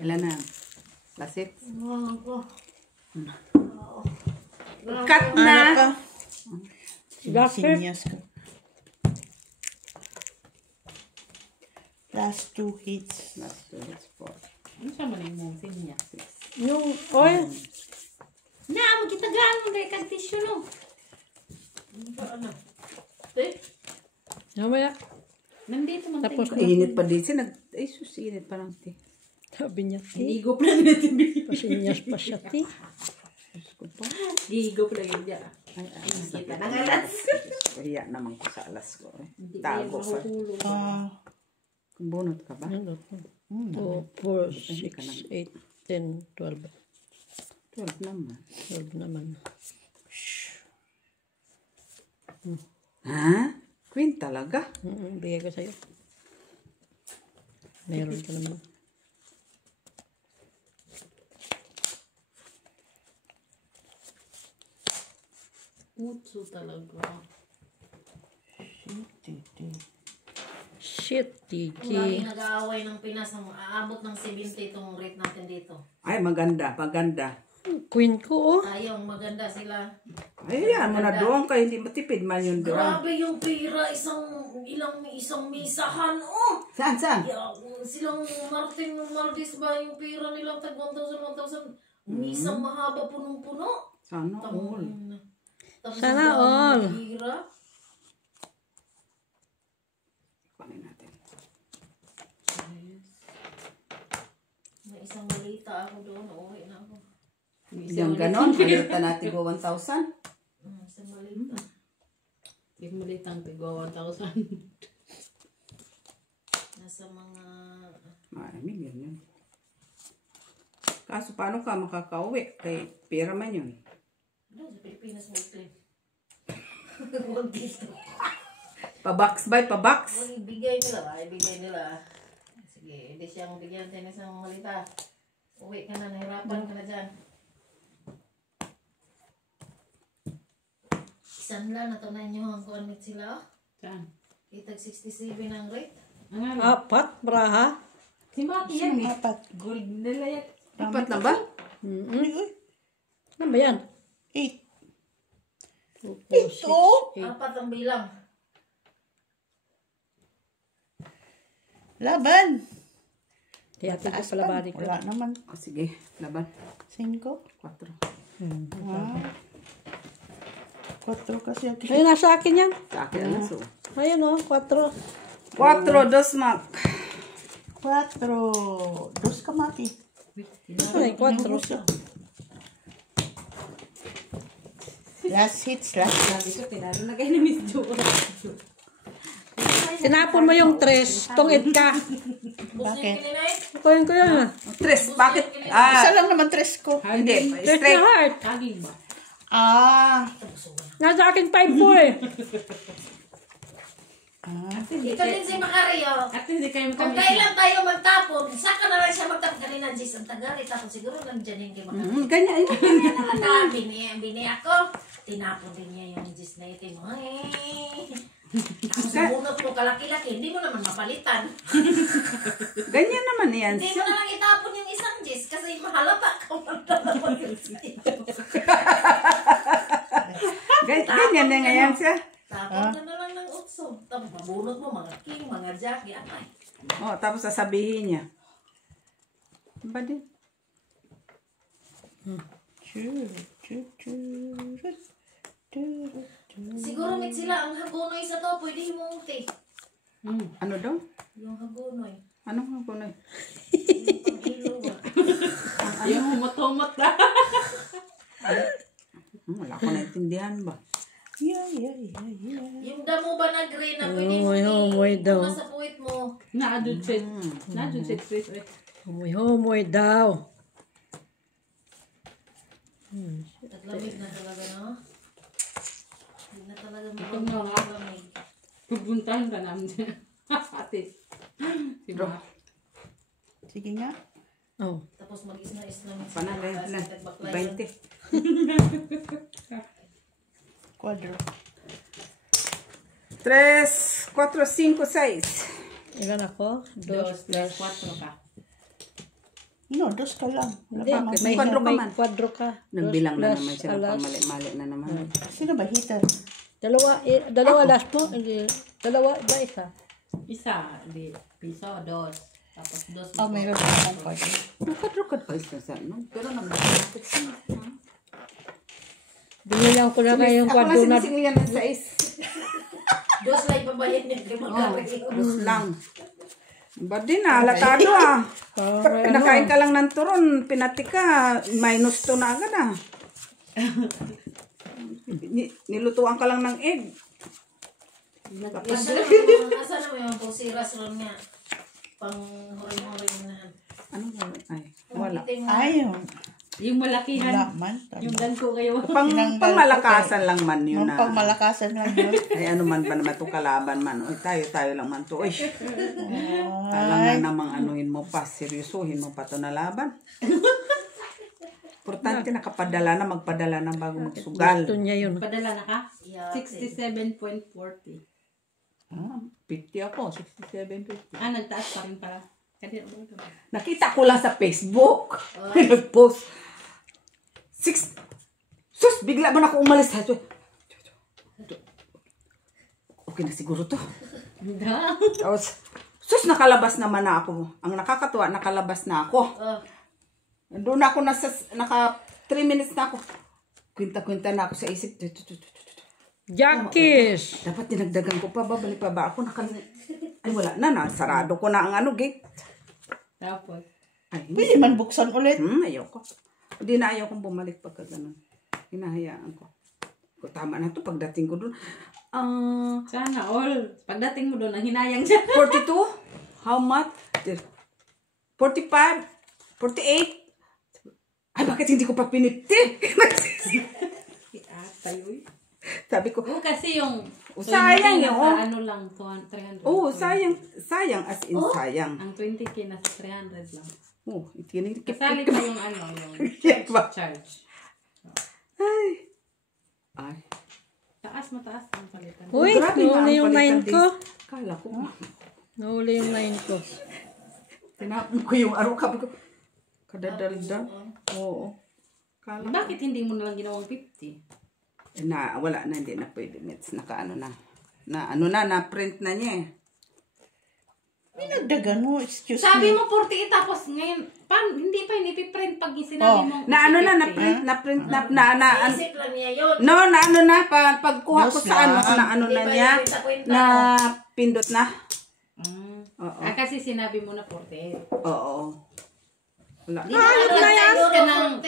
Ilan na? Lasit? Ako. Cut Ano na! ka? Bakit? Sinyas ka. Last 2 hits. Last 2 is 4. Ano siya man yung mungsin niya? Yung oil. Na, magkitagaan mo dahil kang tissue no. Ano? Mamaya. Nandito man Tapos tayo. na. Init pa din siya. Ay, sus, init pa lang. Sabi niya, ti. Higop lang na tibi. Pasinyas pa siya, ti. Diyos ko pa. Higop lang yun dyan. Ay, ay, Kita na nga alas. Kaya naman ko sa alas ko. Hindi Tago pa. mahulog. Kung bunot ka ba? Ano to? 2, 4, 6, 8, 10, 12. 12 naman. 12 naman. Ha? Queen talaga? Bigay ko sa'yo. Meron ka naman. Utso talaga. Shit, Lagi Tiki. nag-aaway ng Pinas. Aabot ng 70 itong rate natin dito. Ay, maganda. Maganda. Queen ko, oh. Ayaw, maganda sila. Ay, yan mo na doon kayo. Hindi matipid man yun doon. Grabe yung pera. Isang misahan. Oh! Saan, saan? Silang Martin Maldis ba yung pera nilang tag 1,000. Misang mahaba punong-puno. Sana all. Tapos Sana ang all. pera. Kunin natin. May isang balita ako doon. Uuwi na ako. Yung ganon, malita natin go 1,000. Isang balita. Hindi malitang tigo 1,000. Nasa mga... Ay, million yun. Kaso paano ka makakauwi? Kay pera man yun. Ano, sa Pilipinas mo i-claim. Huwag dito. Pa-box by pa-box. Huwag ibigay nila. Ibigay nila. Sige, hindi siyang bigyan tayo ng isang malita. Uwi ka na, nahirapan ka na dyan. Isan lang, natunan nyo ang kuanmit sila. Saan? Itag 67 ang rate. Ang ano? 4, braha. Si Maki yan eh. Apat. Gold nila yan. Dapat na ba? Ano ba yan? 8. 2, 4, 6, 8. Apat ang bilang. Laban. Di ate ko pala bari ko. Wala naman. O, sige, laban. 5. 4. Ah. 4 kasi ako. Ayun, nasa akin yan. Sa akin ang so. Ayun o, 4. 4, dos mak. 4. 2 kamati. Ay, 4. Last hits, last hits. Sabi ko, tinalo na kayo ni Miss Jo. Tinapon mo yung 3. Tungid ka. Bakit? Kunin ko yan ah. 3, bakit? Isa lang naman 3 ko. Hindi, 3 na straight. heart. Kaging ba? Ah. Nasa akin 5 po eh. Ito din si Macario. At hindi kayo Kung kami. kailan tayo magtapon, saka na lang siya magtapon kanina, Jis, ang tagal, itapon siguro nandiyan yung kay Macario. Ganyan. Naka, bini ako, tinapon din niya yung Jis na itim. Ay, tapos bunot mo kalaki-laki, hindi mo naman mapalitan. Ganyan naman yan. Hindi mo na lang itapon yung isang Jis kasi mahalata ka magtapon yung Ganyan na ngayon siya. Tapon ka na lang ng utso. Tapos mabunot mo mga king, mga jack, yan ay. Oh, tapos sasabihin niya. Ba din? Siguro mit sila, ang hagonoy sa to, pwede mo uti. Ano daw? Yung hagonoy. Anong nga po na? Yung pang-ilo ba? Yung humot-humot na. Wala ko naintindihan ba? Yeah. Yung damo ba na gray na pwede mo Humoy daw. nasa puwit mo. Na-adultset. Na-adultset, Chris. Humoy daw. Taglamig na talaga, no? Hindi na talaga Ito na nga. malamig. Pupuntahan ka namin dyan. Ate. Si Bro. Ma. Sige nga. Oh. Tapos mag-isna-isna. Panalay na. 20. Quadro. 3, 4, 5, 6. Ilan ako? 2 2, plus. 4 ka. No, 2 ka lang. Wala Hindi, pa mang may Kwadro ka may man. kwadro ka. Nagbilang na Dos naman siya. plus alas. Pamali-mali na naman. Sino ba hitter? Dalawa last mo. Hindi, dalawa ba isa? Isa, di, piso, 2. Tapos 2. Oh, mayroon pa akong quadro. Rukad-rukad pa isa sa ano. Pero naman. Binilang ko na kayo yung Ako kwadro lang na. sinisinglingan ng 6. Dos lang ipabayan niya kay Oh, Macario. dos lang. Ba din alatado Oh, Pinakain ka lang ng turon, pinati ka, minus 2 na agad Nilutuan ka lang ng egg. Asa na mo yung pagsiras ron nga. Pang huring-huring na. Ano ba? Ay, wala. Ayaw. Yung malakihan. Wala man. Yung ganko kayo. Pangmalakasan lang man yun Yung na. pagmalakasan lang yun. Ay, ano man ba naman ito kalaban man. Uy, tayo lang man to. Uy, alam na namang anuhin mo pa, seryosohin mo pa to na laban. Importante nakapadala na, magpadala na bago magsugal. Gusto niya yun. Padala na ka? Yeah, 67.40. 50 ako, 67. Ah, nagtaas pa rin pala. Kanina mo ito. Nakita ko lang sa Facebook. Nag-post. 6. Sus, bigla ba na ako umalis? Okay na siguro to. Tapos, sus, nakalabas naman na ako. Ang nakakatuwa, nakalabas na ako. Doon ako naka 3 minutes na ako. Kwenta-kwenta na ako sa isip. Jackies! Dapat dinagdagan ko pa ba? Balik pa ba ako? Ay, wala na. Sarado ko na ang gate. Tapos. Ay, Pwede man buksan ulit. ayoko. Hindi na ayaw kong bumalik pagka ganun. Hinahayaan ko. Kung tama na to pagdating ko doon. Sana all. Pagdating mo doon, ang hinayang siya. 42? How much? 45? 48? Ay, bakit hindi ko pa piniti? Tayo. Sabi ko, Kasi yung... sayang yun. Nasa ano lang, 300. sayang. Sayang as in sayang. Ang 20K nasa 300 lang. Tinikip. Kasali pa yung ano, yung Yan ba? charge. Ay. Mataas ang palitan. Uy, Grabe nga ang nahuli yung palitan 9 ko. Kala ko. Nahuli yung 9 ko. Tinapon ko yung araw. Sabi ko, kadadalda. Oo. Bahala. Bakit hindi mo nalang ginawang 50? Wala na, hindi na pwede. Mets, naka-ano na. Na-print na niya eh. Pinagdagan mo, excuse Sabi me. mo 48 tapos ngayon, hindi pa inipiprint pag sinabi mo. Na-print na. Isip lang niya yun. No, pagkuha ko Dos sa ano, Di na ba niya, yung kwenta-kwenta na mo? pindot na. Oo. Kasi sinabi mo na 48. Oo. Wala. Nag-times ka ng...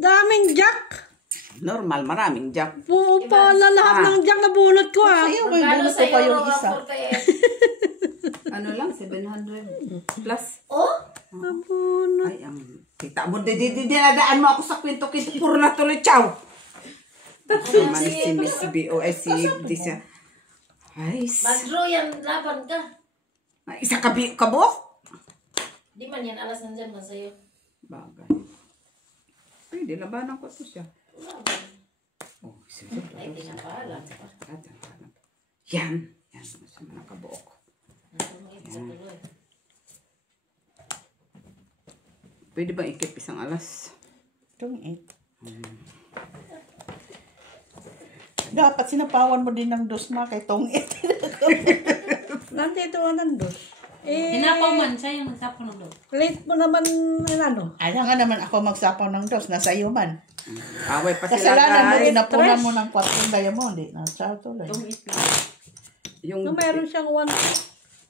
Daming jack. Normal, maraming jack. Buo pala lahat ng jack na bunot ko ah. Ayaw, may Magkano bunot sa ko pa yung euro isa. ang 48? Ano lang, 700 plus. Oh? Nabunot. Ay, kita mo, dinadaan mo ako sa kwento-kwento. Puro na tuloy, chow. Naman si Miss B. O, si Disha. Ay, Mag-draw yan, laban ka. isa kabok? Di man yan, alas nandyan man sa'yo. Bagay. Pwede, labanan ko ito siya. Oh, sige. Ay, pinapalam pa. Yan. Masama na kabuok. Sumingit sa tuloy. Pwede ba ikip isang alas? Itong 8. Dapat sinapawan mo din ng dos na kay tong 8. Nandito ka nandos. Hinapaw man siya yung nagsapo ng dog. Late mo naman ano. Ayaw nga naman ako magsapaw ng dos. Nasa iyo man. Away pa sila, Kasalanan mo, guys. inapunan mo ng 4 diamond. Na sa tuloy. Itong isla. Yung, No, meron siyang one.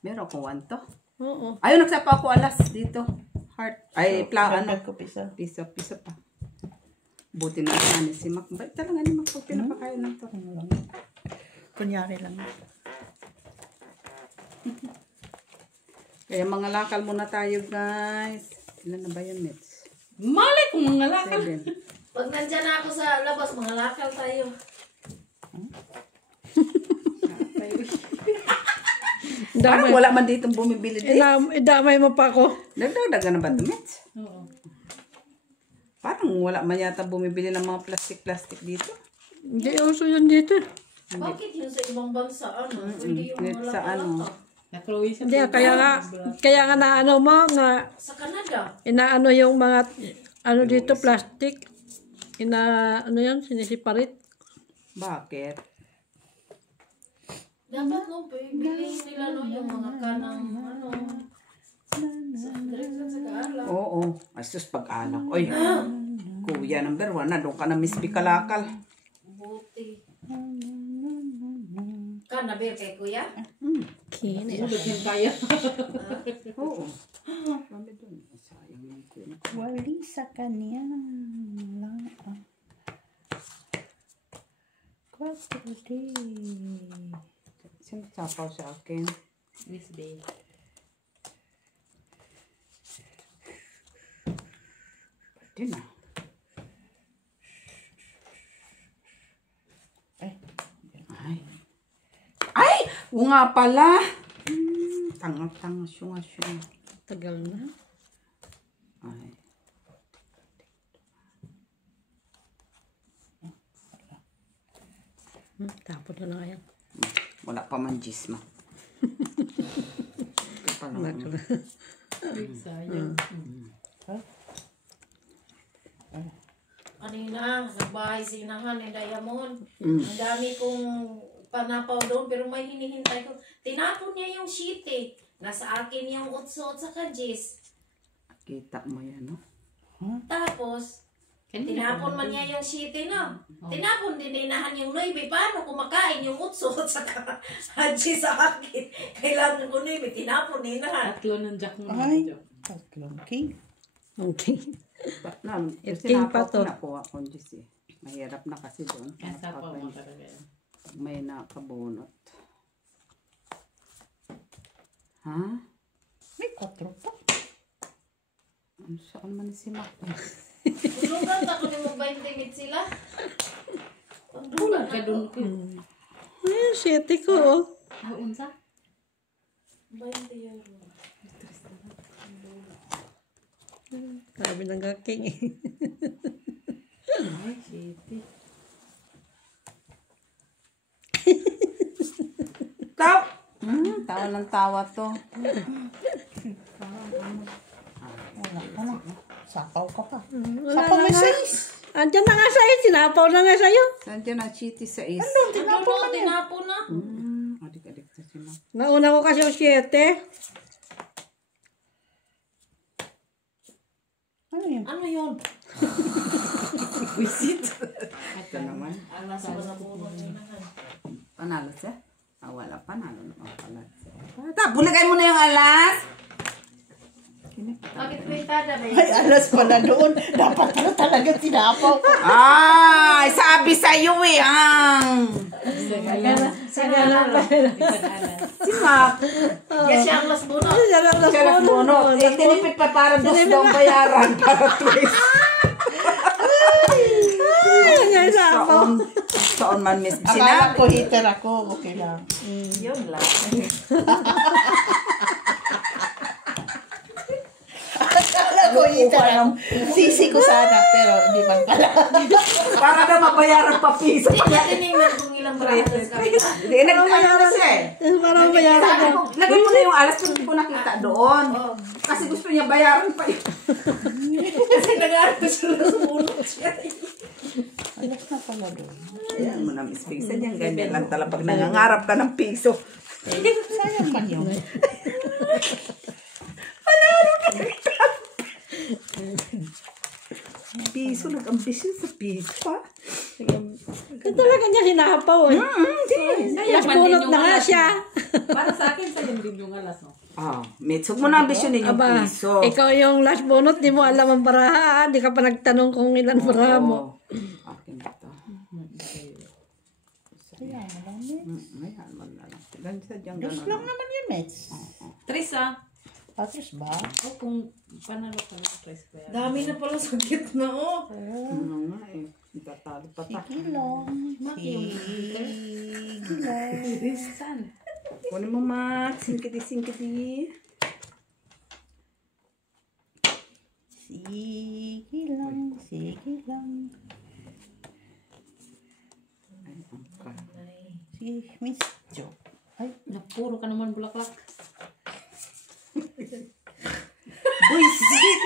meron ko one to. Oo. Ayun, nagsapa ako alas dito. Heart. Ay, ano. Ko pisa. Piso pa. Buti na isa ni si Mac. Ba't talaga ni Mac? Pinapakain lang to. Kunyari lang. Kaya mga lakal muna tayo, guys. Ilan na ba yun, Nets? Mali kung mga lakal. 7. Pag nandyan na ako sa labas, mga lakal tayo. Parang wala man ditong bumibili din. Idamay mo pa ako. Nagdagdagan na ba ito, Nets? Oo. Parang wala man yata bumibili ng mga plastic dito. Hindi uso yun dito. Bakit yun sa ibang bansa? Ano? Pwede yung Net mga sa ano. lakal. Na-Chloe siya. Hindi, kaya nga na ano mo, na Sa Canada. inaano yung mga, ano dito, plastic. Ano yan, sinisiparit. Bakit? Dapat mo, bilhin nila no, yung mga kanang, ano, diretso sa kaala. Oo. Ay, sus, pag-alak. Oy, kuya number 1 na. Doon ka na Miss Bikalakal. Buti. Kanabir kay kuya? Kini. Ulog yung kaya. Oo. Sabi doon. Sayang yung kuya. Wali sa kanya. Kwatro. Sino sapaw sa akin? Miss Bay. Pwede na. Ay! Oo nga pala. Tanga-tanga, syunga-syunga. Tagal na. Ay. Tapos na lang yan. Wala pa man gisma. Ito pa lang. Sayang. Kanina, nagbahay sinahan ni Diamond. Ang dami kong panapaw doon, pero may hinihintay ko. Tinapon niya yung sheet eh. Nasa akin yung utso at saka jis. Kita mo yan, no? Tapos, tinapon man niya yung sheet eh, no? Tinapon din inahan yung noibe. Paano kumakain yung utso at saka jis sa akin? Kailangan ko noibe, tinapon inahan. Tatlo ng jack mo. Ay, tatlong king. Okay. King pa to. Nakuha ko Diyos eh. Mahirap na kasi doon. Kasa pa mo talaga yan. May nakabunot. Ha? May 4 pa. Saan man si Mac? Tulugan, ako ni mo 20 minutes sila. Tulog ka doon ko. Ayun, 7 ko oh. Ah, unsa? 20 euro. Sabi ng gaking eh. Ay, shitty. Tawa! Tawa ng tawa to. Wala ka na. Sapaw ka pa. Wala Sapaw na may nga. 6. Andyan na nga sa'yo. Sinapaw na nga sa'yo. Saan dyan ang chiti sa is? Tinapon na. Adik-adik na sila. Nauna ko kasi yung 7. Ano yun? Ano yun? Visit. Ito naman. Alas ba na po nung Panalo siya? Wala panalo naman pala siya. Buligay mo na yung alas. Bakit may tada ba Ay, alas pala doon. Dapat pala talaga tinapaw ko. Ay, sabi sa'yo eh, Sagala pa. Si Mac. Yan siya ang las bunot. Siya lang bunot. Eh, tinipid pa para dos daw bayaran. Para twist. Ay, sapaw. Saan man, Miss Akala Sinabi. ko heater ako. Okay lang. Yun lang. Akala ko heater ako. Sisi ko sana, pero hindi man pala. Para na mabayaran pa piso. Kaya tinignan kung ilang braces kami. Hindi, nag-ano na siya eh. Parang bayaran Sabi ko. ko, lagay mo na yung alas kung hindi ko nakita doon. Kasi gusto niya bayaran pa yun. Kasi nag-aaral siya las bunot siya. Alas na pala doon. Ayan mo na, Miss Big. Sadyang ganyan lang talaga pag nangangarap ka ng piso. Sayang man yun. Piso, nag-ambisyon sa piso ha. Ito talaga niya sinapaw eh. Mas bunot na nga siya. Para sa akin, sa din yung alas, no? Mits, huwag mo na ambisyonin yung Aba, piso. ikaw yung last bunot, di mo alam ang baraha. Di ka pa nagtanong kung ilan baraha mo. Akin ito. Sayang lang yun. Ayan, malalang. Ganyan sadyang Dos gano'n. lang naman yun, Mets. 3 Patros ba? O kung panalo ka ng 3 pa yan. Dami na pala sa gitna, oh. Ano nga eh. Itatalo pa ta. Sige lang. Sige lang. Saan? Kunin mo, Max. Singkiti. Sige lang. Sige lang. Si Miss Jo. Ay, Napuro ka naman bulaklak. Buisit!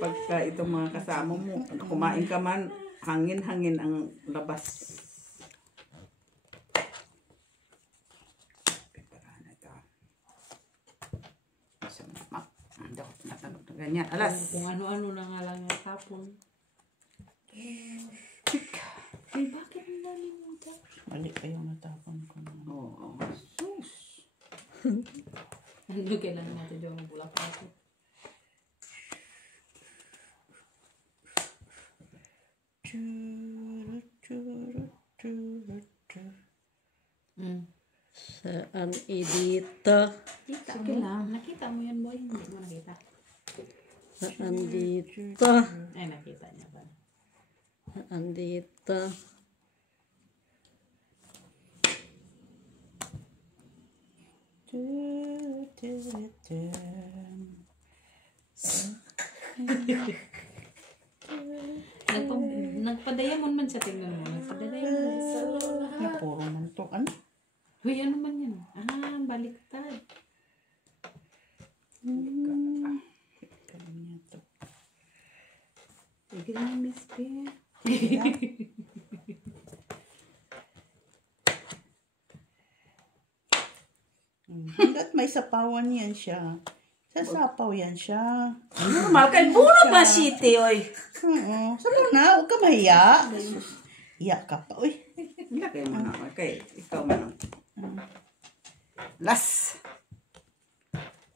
Pagka itong mga kasama mo, kumain ka man, hangin-hangin ang labas. Piparahan na ito. So, natanong na ganyan. Alas. Kung ano-ano na nga lang yung tapon. Ay, bakit ang nalimutan? mali pa yung natapon ko. Oo. Sus. Ano kailan natin yung bulaklak? Saan dito? Kita mo lang. Nakita mo yan, boy? Hindi mo nakita. Saan dito? Ay, nakita niya ba? Saan dito? Nagpadayamon man siya, tingnan mo. Nagpadayamon. Puro man to. Ano? Uy, ano man yan? Baliktad. Kanya to. Sige na, Miss Bear. Hanggat may sapawan yan siya. Sasapaw yan siya. Normal kay bunot ba city, oy. Oo. Sabaw na. Huwag ka mahiya. Iyak ka pa. Uy. Lagay mo na. Okay, ikaw man. Las.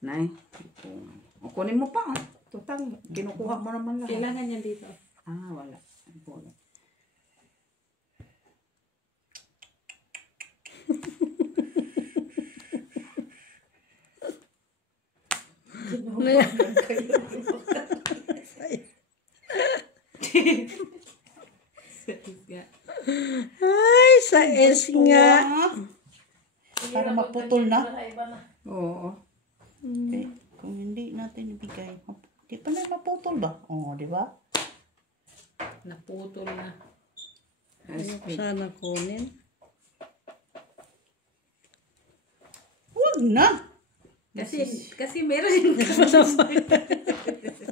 Nay. O, kunin mo pa. Total, kinukuha mo naman lang. Kailangan niya dito. Wala. Wala. Ay, sa S nga. Para maputol na. Oo. Okay. Kung hindi natin ibigay, di pa na maputol ba? Oo, di ba? Naputol na. Sana kunin. Huwag na. Kasi meron yung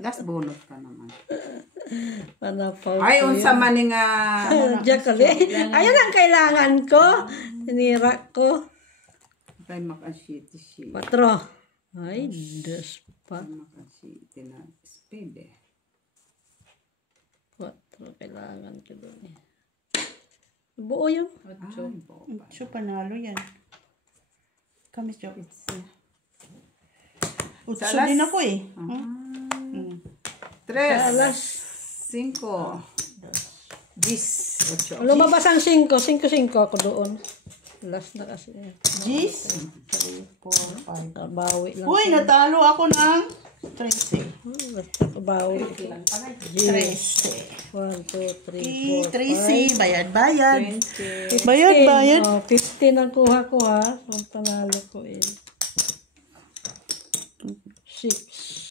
Last bonus ka naman. Panapaw Ay, ko unsa yun. man nga Diyan ka ayun ang kailangan ko. Tinira ko. kay makasiti si 4. Ay, dos pa. makasiti na spade. 4. Kailangan ko doon eh. Buo yun. So, panalo yan. Kamis joke. Utso Salas. din ako eh. 3, Alas. 5, 10, 8. Lumabas ang 5. 5 ako doon. Last na kasi. Gis. 3, 4, 5. Bawi lang. Uy, natalo ako ng 13. Basta bawi. 13. 1, 2, 3, 4, 13. Bayad, bayad. 15. Bayad, bayad. 15 ang kuha ko ha. Ang panalo ko eh. 6.